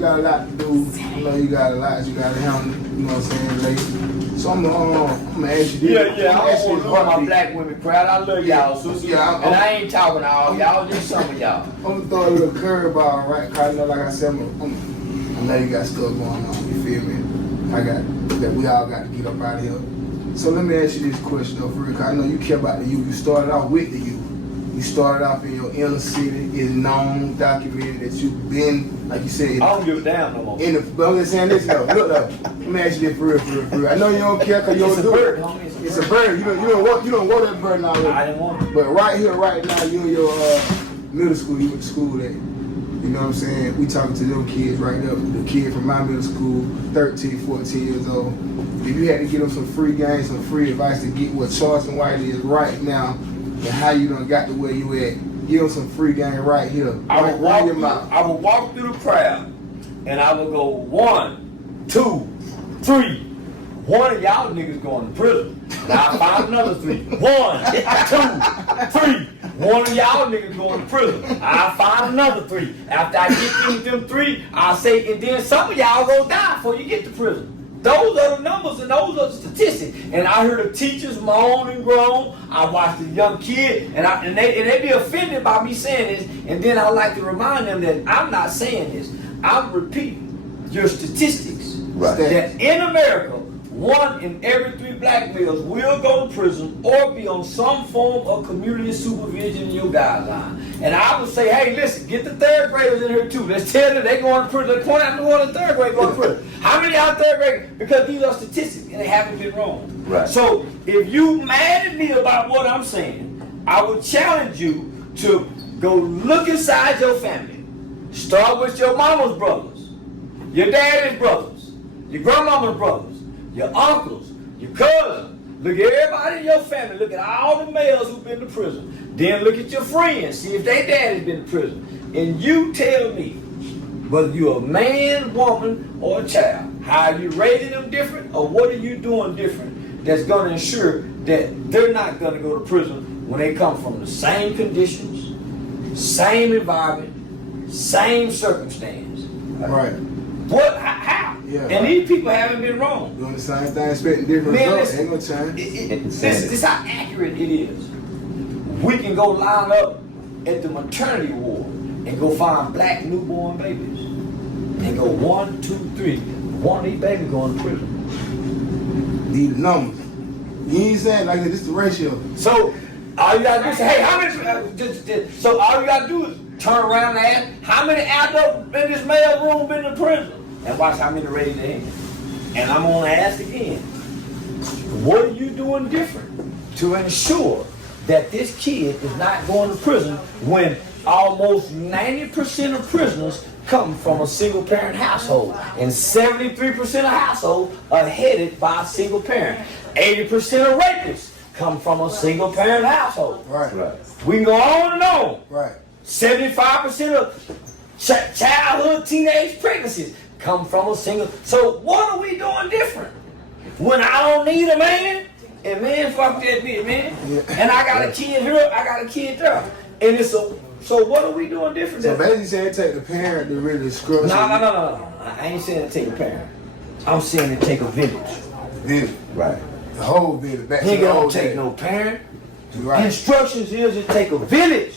got a lot to do. You know, you got a lot you got to handle. You know what I'm saying, ladies? So I'm gonna ask you this. Yeah, I don't want to know my black women crowd. I love y'all, sister. Yeah, and I ain't talking to all y'all, just some of y'all. I'm gonna throw a little curveball, right? Cause I know, like I said, I know you got stuff going on. You feel me? I got that. We all got to get up out of here. So let me ask you this question though, for real. Cause I know you care about the youth. You started out with the youth. You started off in your inner city. It's known, documented that you've been, like you said. I don't give a damn no more. But I'm just saying this though. Look though. Let me ask you this for real. I know you don't care because you don't do it. It's a bird. You don't want that bird now. I didn't want it. But right here, right now, you in your middle school. You went to school at. You know what I'm saying? We talking to them kids right there. The kid from my middle school, 13, 14 years old. If you had to give them some free games, some free advice to get what Charleston White is right now, and how you done got to where you at, give them some free game right here. I would walk through the crowd, and I would go 1, 2, 3. One of y'all niggas going to prison. Now I find another 3. 1, 2, 3. One of y'all niggas going to prison. I find another 3. After I get through with them 3, I say, and then some of y'all go die before you get to prison. Those are the numbers and those are the statistics. And I heard the teachers moan and groan. I watched the young kid, and they be offended by me saying this. And then I like to remind them that I'm not saying this. I'm repeating your statistics. Right. That in America, 1 in every 3 black males will go to prison or be on some form of community supervision in your guideline. And I would say, hey, listen, get the 3rd graders in here too. Let's tell them they going to prison. Let's point out the one in 3rd grade going to prison. How many out 3rd grade? Because these are statistics and they haven't been wrong. Right. So if you mad at me about what I'm saying, I would challenge you to go look inside your family. Start with your mama's brothers, your daddy's brothers, your grandmama's brothers, your uncles, your cousins. Look at everybody in your family. Look at all the males who've been to prison. Then look at your friends. See if their daddy's been to prison. And you tell me whether you're a man, woman, or a child. How are you raising them different, or what are you doing different that's going to ensure that they're not going to go to prison when they come from the same conditions, same environment, same circumstance. Right. What? How? Yeah, and these people haven't been wrong. Doing the same thing, expecting different results. Ain't no time. This is how accurate it is. We can go line up at the maternity ward and go find black newborn babies. And go 1, 2, 3. One of these babies going to prison. Need the numbers. You ain't saying like this is the ratio. So all you gotta do is say, hey, how many? So all you gotta do is turn around and ask, how many adults in this male room been to prison? And watch how many raise their hand. And I'm gonna ask again, what are you doing different to ensure that this kid is not going to prison when almost 90% of prisoners come from a single parent household and 73% of households are headed by a single parent. 80% of rapists come from a single parent household. Right. We can go on and on. Right. 75% of childhood teenage pregnancies come from a single. So what are we doing different? When I don't need a man, and man, fuck that bitch, man. Yeah. And I got a kid here, I got a kid there. And it's so what are we doing different? So basically saying take the parent to really scrub. No. I ain't saying to take a parent. I'm saying to take a village. Village. Right. The whole village. Back Nigga to the don't whole take village. no parent. Right. Instructions is to take a village.